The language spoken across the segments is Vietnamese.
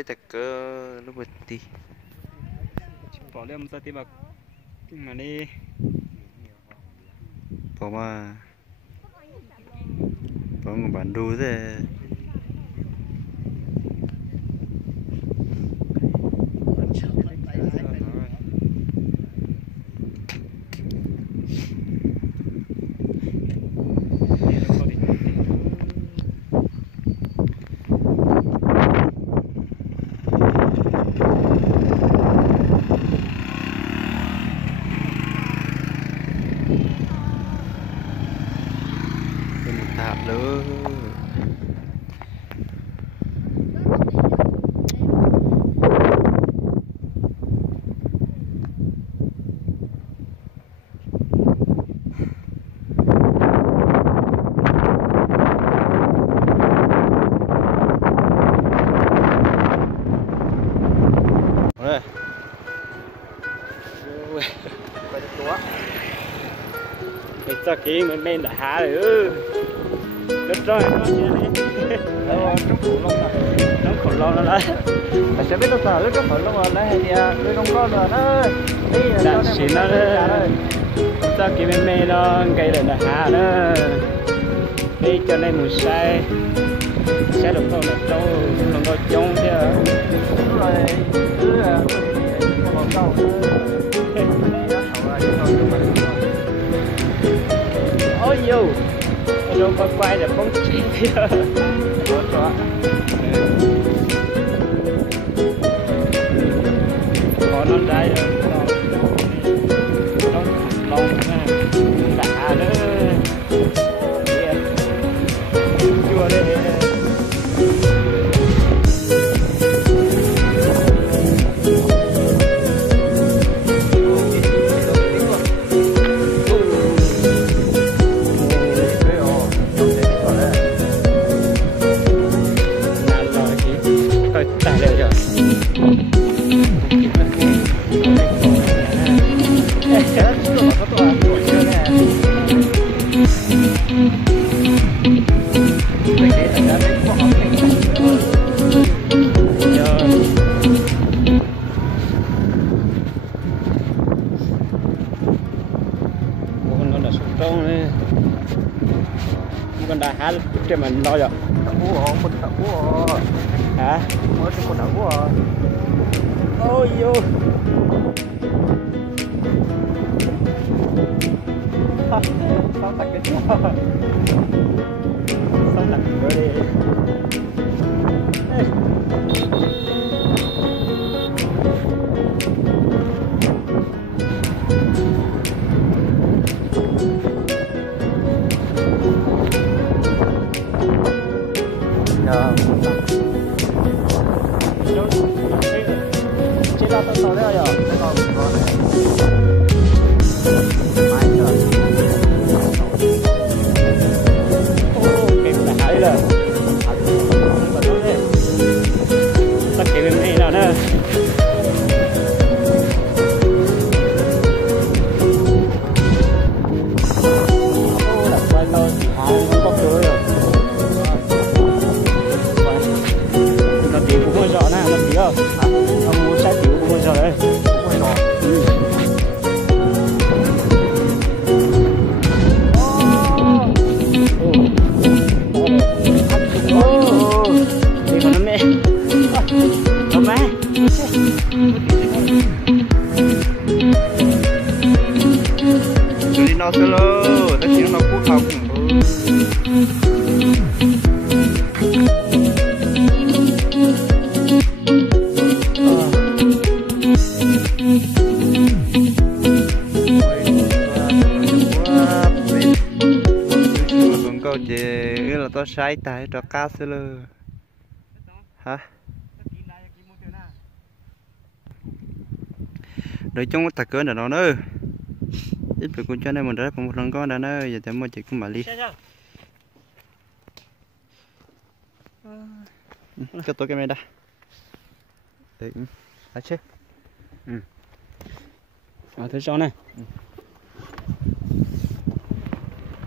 đây ta cơ lúc bật đi bỏ lên một sao thì mà đi bỏ mà bỏ một bản đồ thế tạm nữa rồi cái cho kia mình bên đã há rồi rất rồi nó chưa đấy trong khổ lông nó đấy mà sẽ biết nó sợ lúc khổ lông rồi đấy thì tôi không có rồi nó đã xịn nó đấy cho kia bên nó cây là đã há đó đi cho nên một sai sẽ được không là trâu không có trông chứ rồi cứ một câu ôi dù rồi quay để bóng chỉ kia có nó đây rồi trong lòng đã nữa chua đây con đã há trên mình lo rồi hả mới trên con đảo của ôi vô sao tắt cái sao tắt bữa đi tao đấy rồi cái là hái rồi tất cả bên này là nữa đặt quay tôi thì hái không có cửa rồi nó tiểu cũng hơi rõ nè nó tiểu không muốn sai tiểu cũng hơi rõ đấy nó solo, nó chỉ nó cút học câu chỉ là tôi sai tại cho cá solo hả? Nói chung ta cỡ nó nữa ít phải cũng cho nên mình đã một lần con đã nữa giờ thì mình chỉ cũng mà đi cái tôi cái này đã đấy à chứ thứ sau này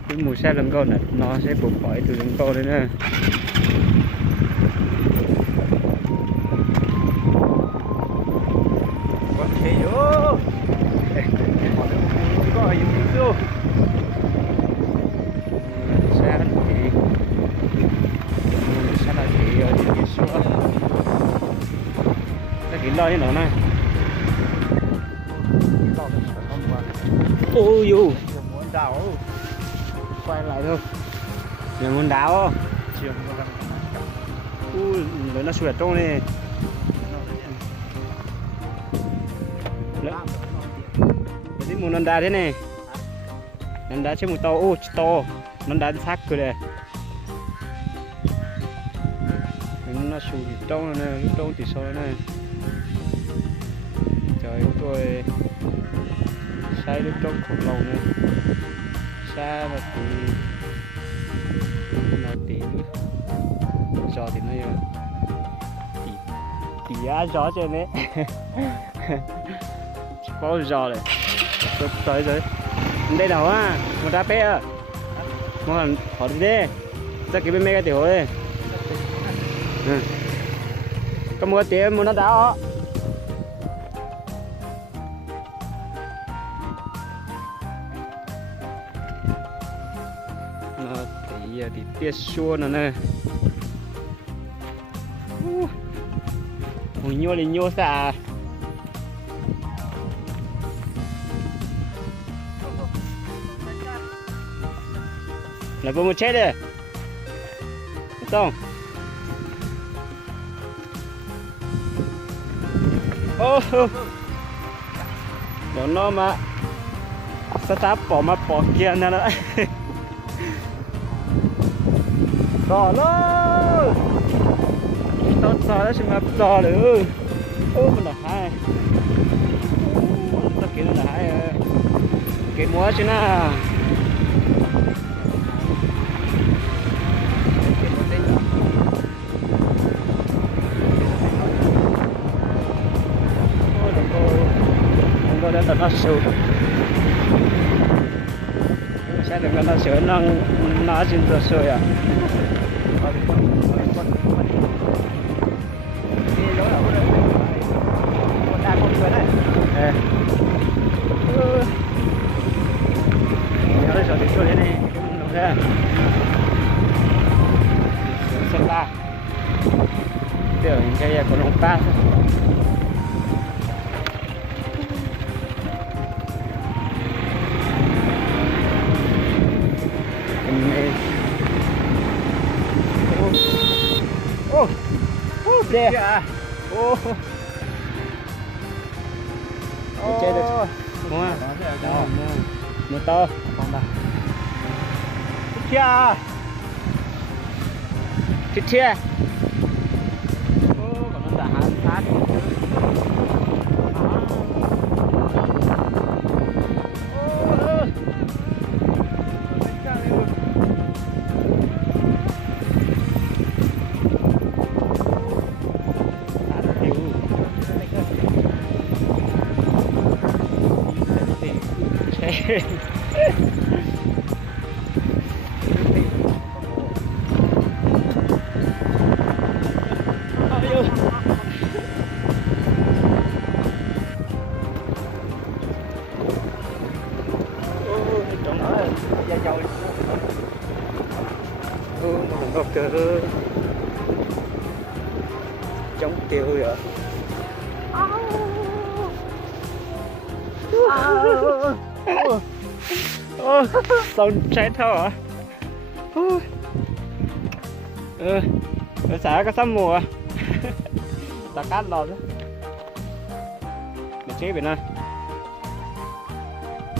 cái mùi xe lần con này nó sẽ bột khỏi từ lần con đấy nè lo thế nào này. Ôi dù quay lại thôi. Là muốn đào không? Ui, nó sụt trong này. Cái muốn nón đá thế này. Nón đá trên một to, ô to, nón đá xác cơ này. Nó sụt trong này, trong thì sao này. Trời tôi sai lúc trong khổng lồ này. Xa mà thì nó tí nữa. Gió thì nó tí á gió trên đấy. Có gió này. Tới rồi. Đây đâu á? Một đá bé à? Mà hỏi đi đi. Chắc cái bên mấy cái tiểu đây. Có mua tiền mua nó đá. Thì tia xua nữa nè. Ui nhô lên nhô xa. Là vô một chết đi. Không. Ô. Đó nó mà sắp bỏ mà bỏ kia nè đó. Giò luôn. Tốt giò đó xem mà giò nữa. Ô mình là hai. Tất kia là hai. Cái múa chứ nào. Không có đến tận nó sụp. Sẽ được nó sửa nó xin được sửa à. Tưởng cái của nông ta đẹp. Chơi được đúng không? Đó, nó to. Thiab. Thiab. Còn nó đã hàn sát. Ngọc cơ chống tiêu rồi. Sao chết thôi hả? Xả cái sắm mùa. Ta cắt lọt đó. Để chế biển này.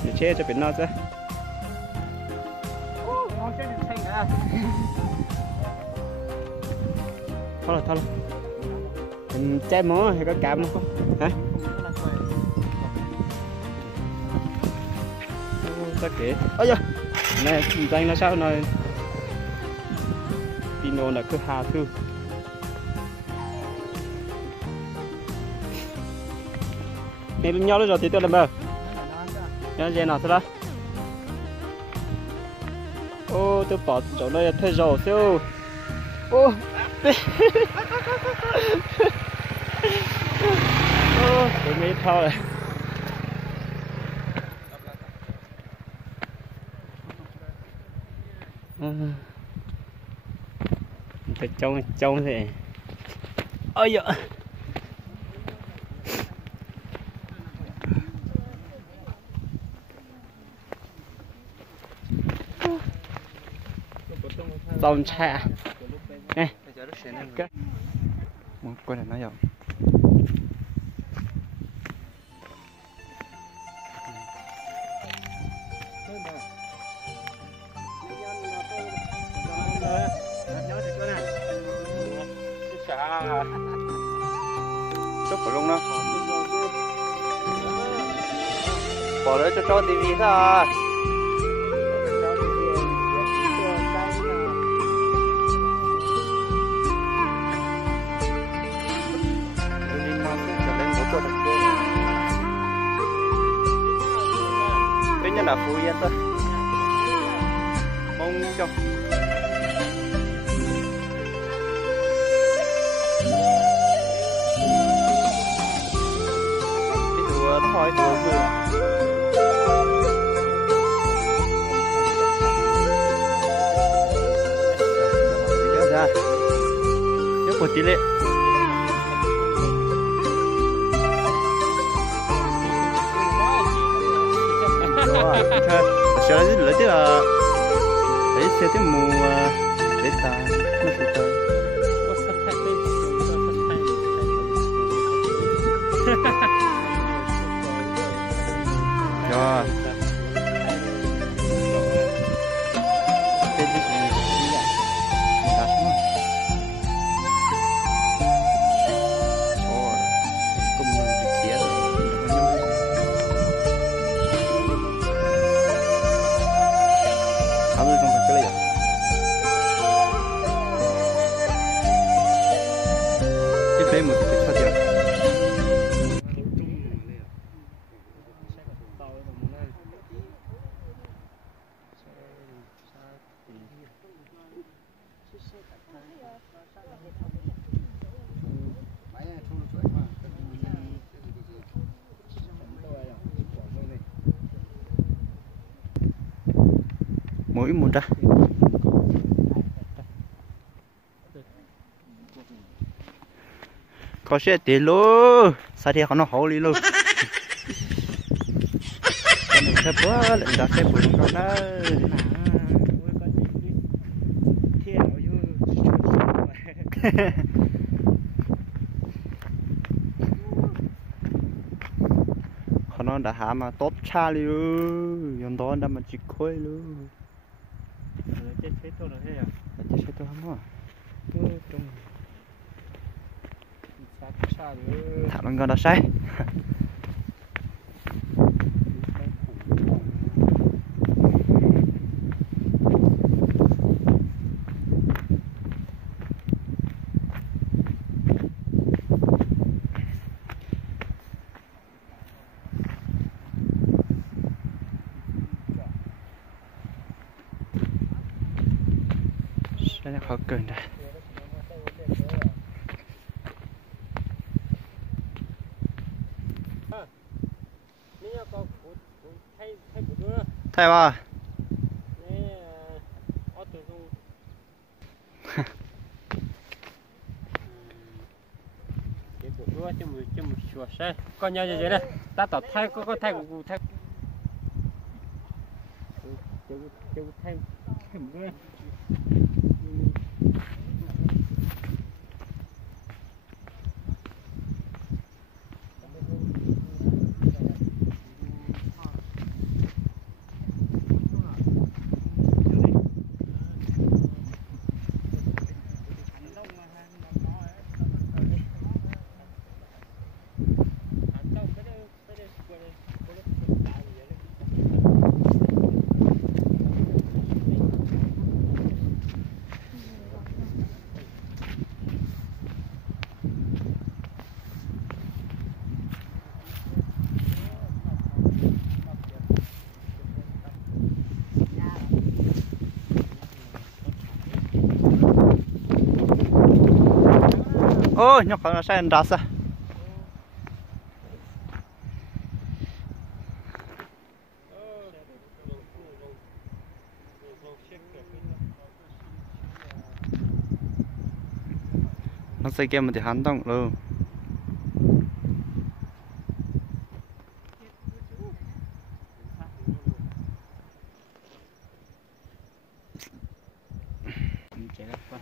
Để chế cho biển nó chứ. Thôi rồi. Mình chai mỏ hay có cạm không? Hả? Sao kìa? Ôi giời! Nè, danh nó sao này? Pino là cứ hà thư. Nè lúc nhau rồi thì tôi làm bờ. Nhau gì nào thế đó? Ô, tôi bỏ chỗ này thay rổ siêu. Ô. Ô, tôi nghĩ thôi. Phải trông thì. Ôi giời. tôm cha nè một con này nó dọc chúc vào luôn đó bỏ đấy cho tivi ra cái nhân là Phú Yên thôi mong cho cái đùa thôi đùa vừa ra tiếp một tí lệ sợ là lỡ chứ là đấy xe tiếp mù để ta nó sụt tới rồi thêm một cái cho tiền mỗi một ra có sẽ tiền luôn sao thì nó hậu đi luôn mình sẽ bớt lại đặt cái bụng con đó nó đã hạ mà tốt cha luôn yon đó đã mà chỉ khơi luôn chết tôi rồi thế à chết tôi không à thả lên con đã say sẽ khó cơn đây thay ba con nhau như vậy này ta tập thay có thay của thay thay ôi nhóc nó sai ra sao nó xây kem thì hắn động luôn chế đó con.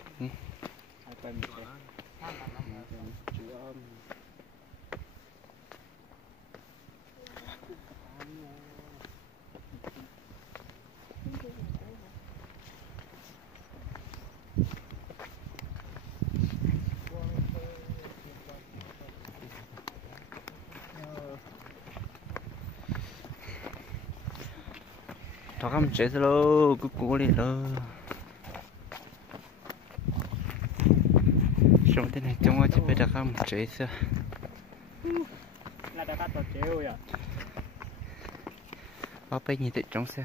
Hai quay một chế. Đó không chế rồi cứ cố lên đó. Trong thế này trong chỉ phải đặt không chế sao? Là đã cắt vào chế rồi à? Bao bay nhìn thấy trong xe.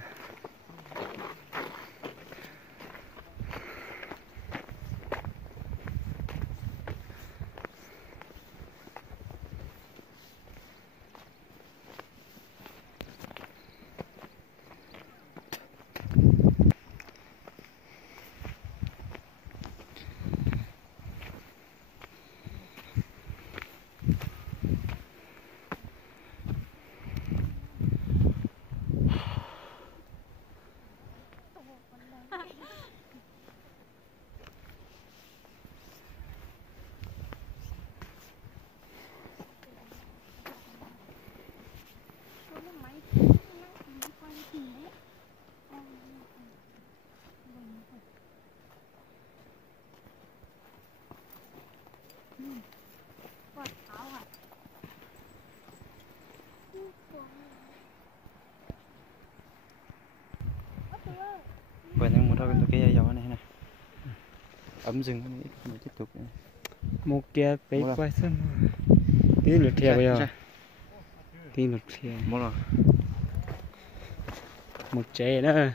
Vậy nên muốn thôi cái gió này nè, ấm rừng mình tiếp tục. Một kia bé quay sân, tí lượt theo bây giờ, tí lượt theo. Một rồi. Một chế nữa.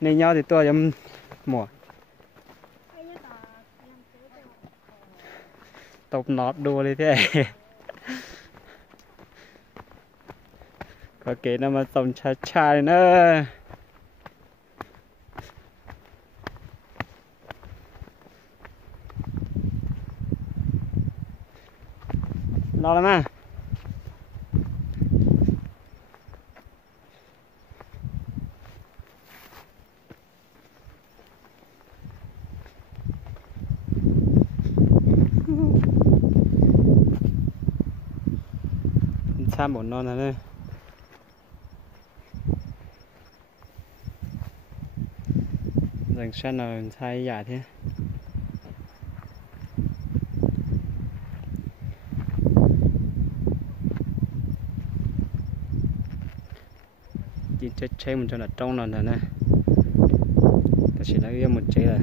Này nhau thì tôi dám mùa. Tộc nót đua đi thế. Có cái nào mà sống cha cha nữa. Lo lắm à. Xa một non này. Dành xe nào sai giả thế. Chỉ chơi một cho là trong lần này nè. Ta chỉ lấy một chế là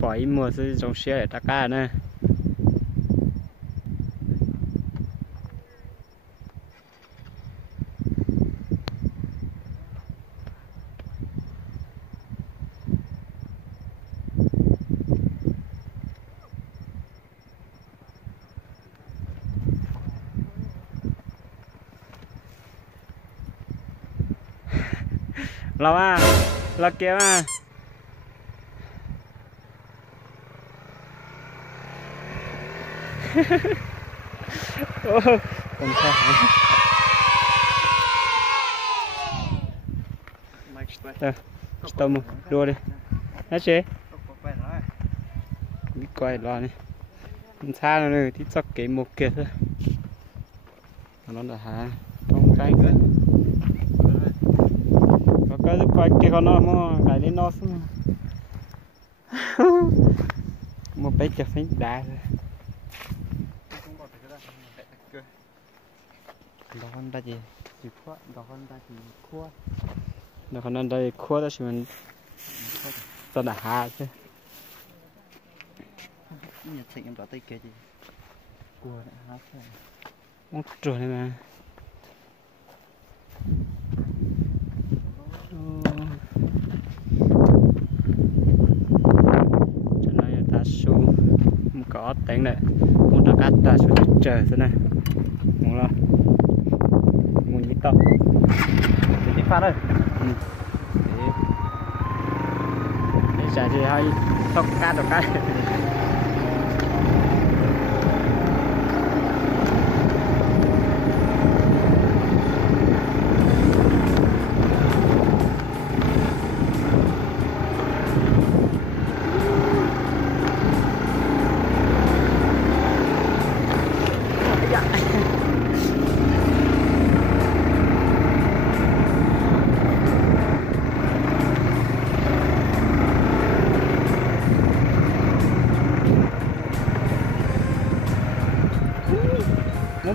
bỏ ít mua sẽ trong xe để ta cá nè. Lo à, lo kia à. Còn sao? Tôm đua đi. Nói chế. Biết quay lo này. Xa rồi này, thì chắc cái một kia thôi. Nó là hả? Trong cái nữa. Cái quay kia con nó mà cái lên nó xuống. Một bé chặt phánh đá rồi. Đó con ta gì? Chỉ khoa, đó con ta chỉ khoa. Đó con đây khoa đó chỉ mình ta đã hạ chứ. Nhật thịnh em đó tay kia gì? Cua đã hát rồi. Ôi trời này mà. Cho nên là ta su một có tiếng này, một đặc cát ta su trời thế này, đúng không? Một nhít to, Để phát đây. để trả gì hay tóc cát được cái.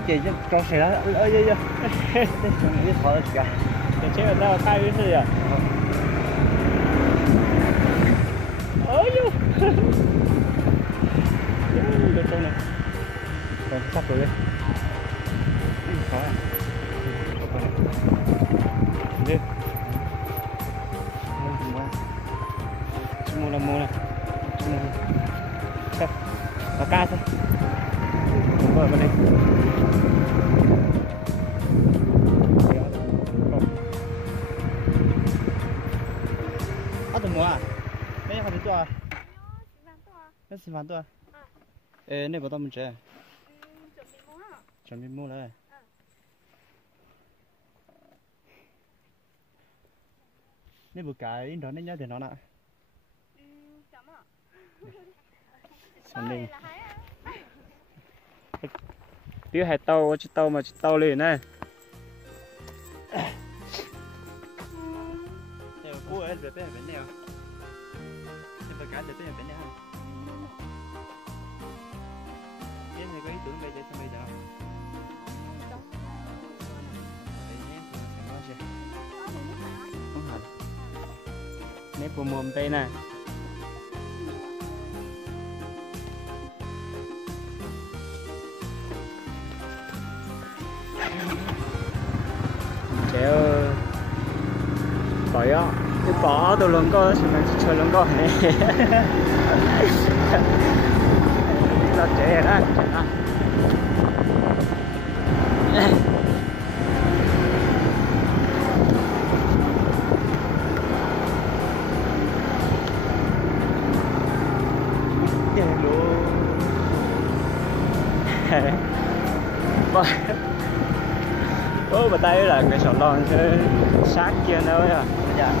chị chứ cho xe đó ơi ơi cái thọ đó kìa để chế ở đâu khai cái gì à ôi chú được trong này còn sắp rồi đấy khó à đi mua là mua này sắp và ca thôi vợ bên đây tụi mua à mấy phần tuổi nó xin phán tuổi ê này bảo tao mình chơi chuẩn bị mua lại này bữa cái đó nên nhớ thì nó nè xong đi tiếng hai tàu chỉ tàu mà chỉ tàu liền này cô ấy về bên này nhưng mà cả về bên này cái này có ý tưởng bây giờ sao bây giờ không hả nếp của mồm tây này chéo cõi á cái cỏ tôi lần có thì mình chơi lần có hè là trẻ đó ô bà tay là cái sổ lon sát kia nữa à dạ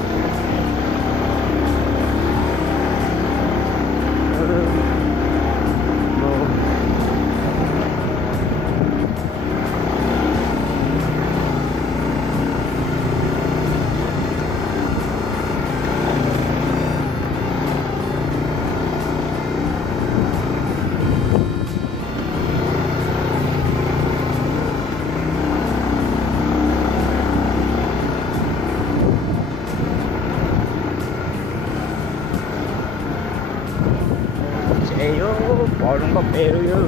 bỏ luôn có bè luôn chứ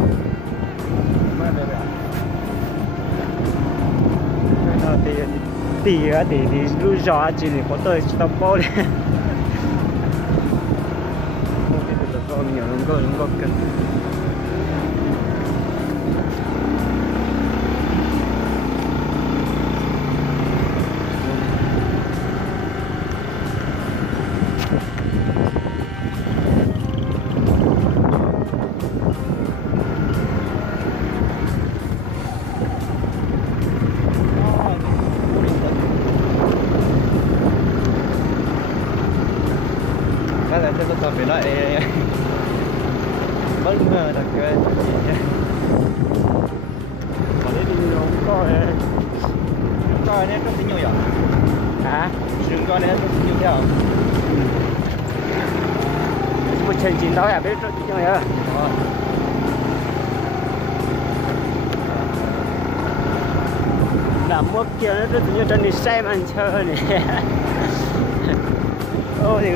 thì lúc gió chỉ để có tôi stop bó đi cái được con nhiều luôn có cần tôi phải nói bất ngờ thật cái còn đấy đi không coi nên rất nhiều vậy hả đừng coi nên rất nhiều theo một chân chín đó à biết rất nhiều vậy làm mất kia nó rất nhiều chân đi xem ăn chơi này ô thì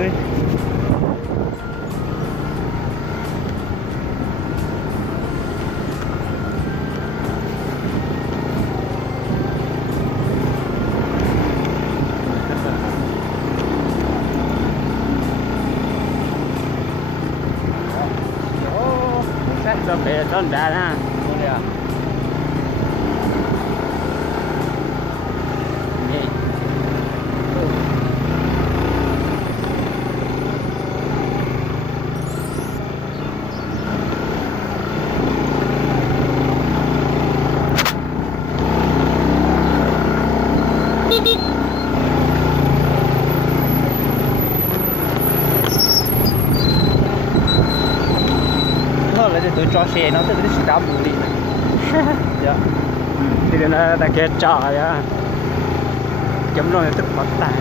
cho bé con đá ha không được tôi cho xe nó tới cái siab đi dạ thì nó ta kia trò á chấm rồi tức bắt tay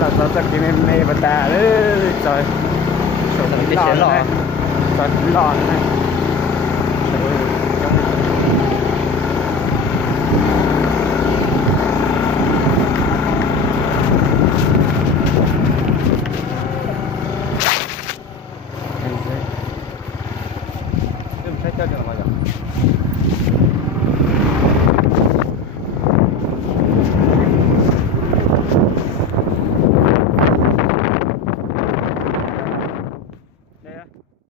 là chắc cái mê bà ta đấy trời cái lò này trời cái lò này 좀 살짝 좀 맞아.